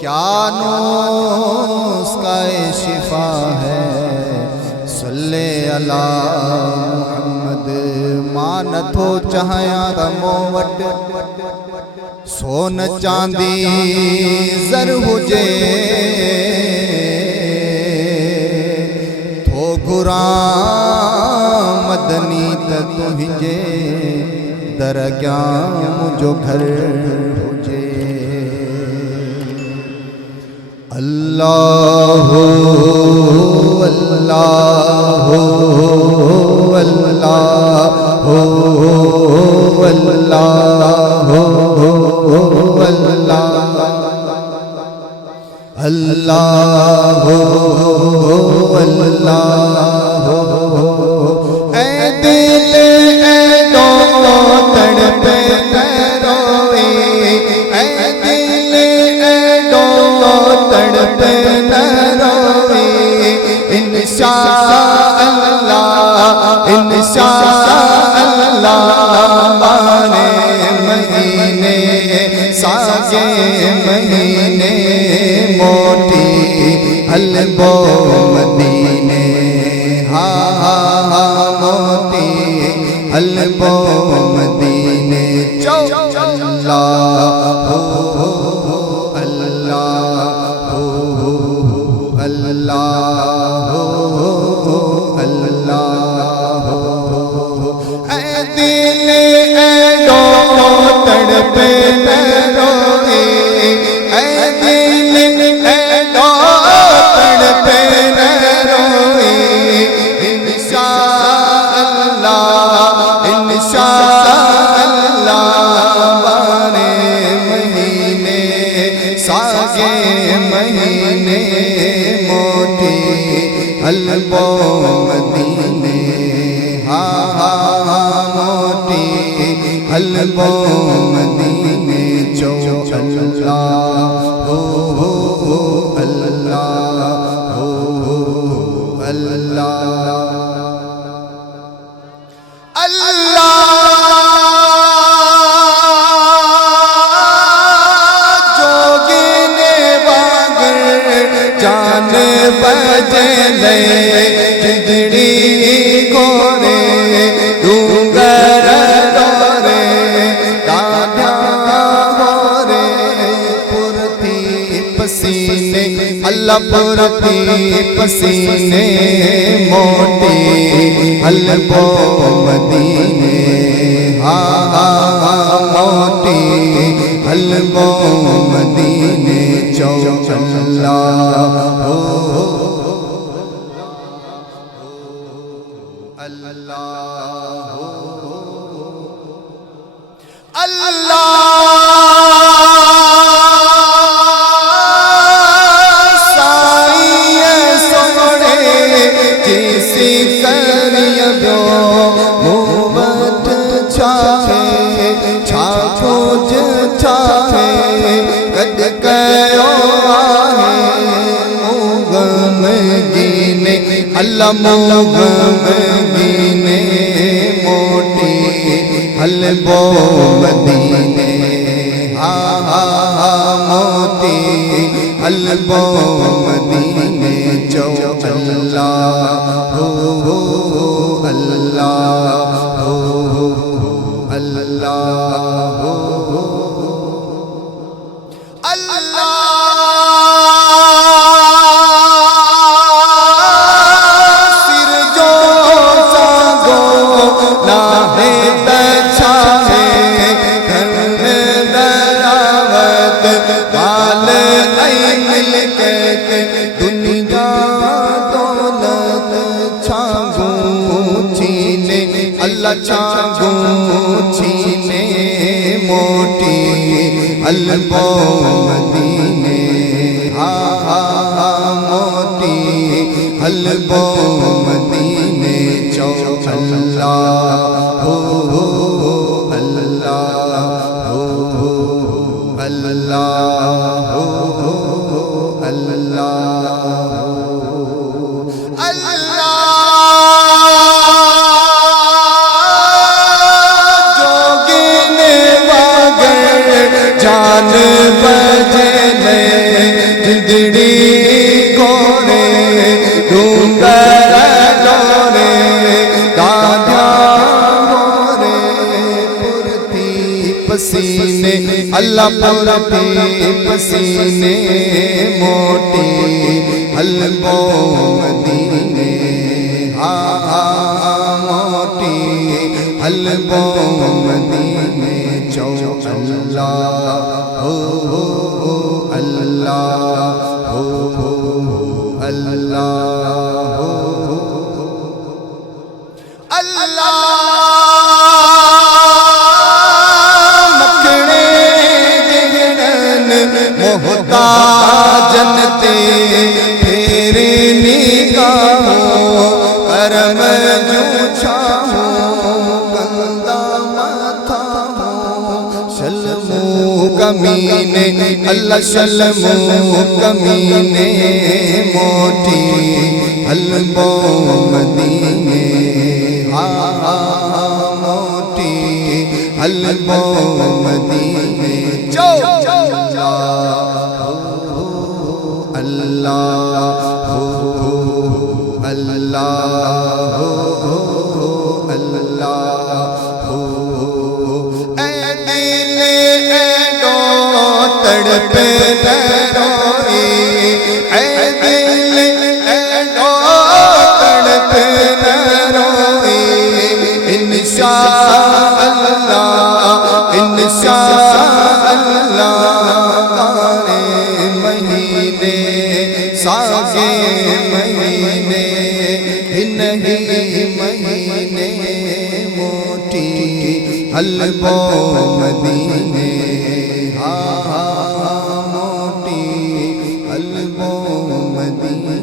کیا نسخہ شفا ہے صلی اللہ محمد مانت ہو چاہیا تمو وٹ سون چاندی زر ہوجے تھو گرام مدنی تجھے درگاہ مجھو گھر ہوجے اللہ اللہ اللہ اللہ اللہ اے دل اے دو تڑپے روئے اے دل اے دو تڑپے روئے انشاءاللہ انشاءاللہ مانے مہینے ساگے مہینے موٹی البو مدینے موٹی البو مدینے اللہ اللہ اللہ اللہ اے دل اے دو تڑپے روئے اے دل اے دو تڑپے روئے انشاءاللہ انشاءاللہ مانے مہینے ساگے مہینے موٹی البو مدینے موٹی البو مدینے جو اللہ اللہ اللہ جوگینے واگر جان بجے لے جدڑی گورے دونگر دورے دادیا گورے پورتی پسینے اللہ پورتی پسینے موٹی البو مدینے موٹی البو مدینے جو اللہ اللہ اللہ موغم گینے موٹی البو مدینے موٹی البو مدینے جو اللہ اللہ اللہ چاندوں چھینے موٹی البو مدینے موٹی البو مدینے جو اللہ جان بجے اللہ پورتی پسینے موٹی حلبو مدینے موٹی حلبو مدینے چو اللہ ہو اللہ ہو اللہ ہو اللہ مکھنے جگڑن محتاجن تے تیرے نگاہوں کرم جو چھاؤں گندا ماتھا شلمو کمینے اللہ شلمو کمینے موٹی حلبو مدینے موٹی حلبو مدینے جو اللہ ہو اللہ ہو اللہ ہو اے دل اے دو تڑپے نہ روئے اے دل اے دو تڑپے نہ روئے انشاء اللہ مہینے ساگے مہینے نہیں مہینے موٹی حلبو مدینے موٹی حلبو مدینے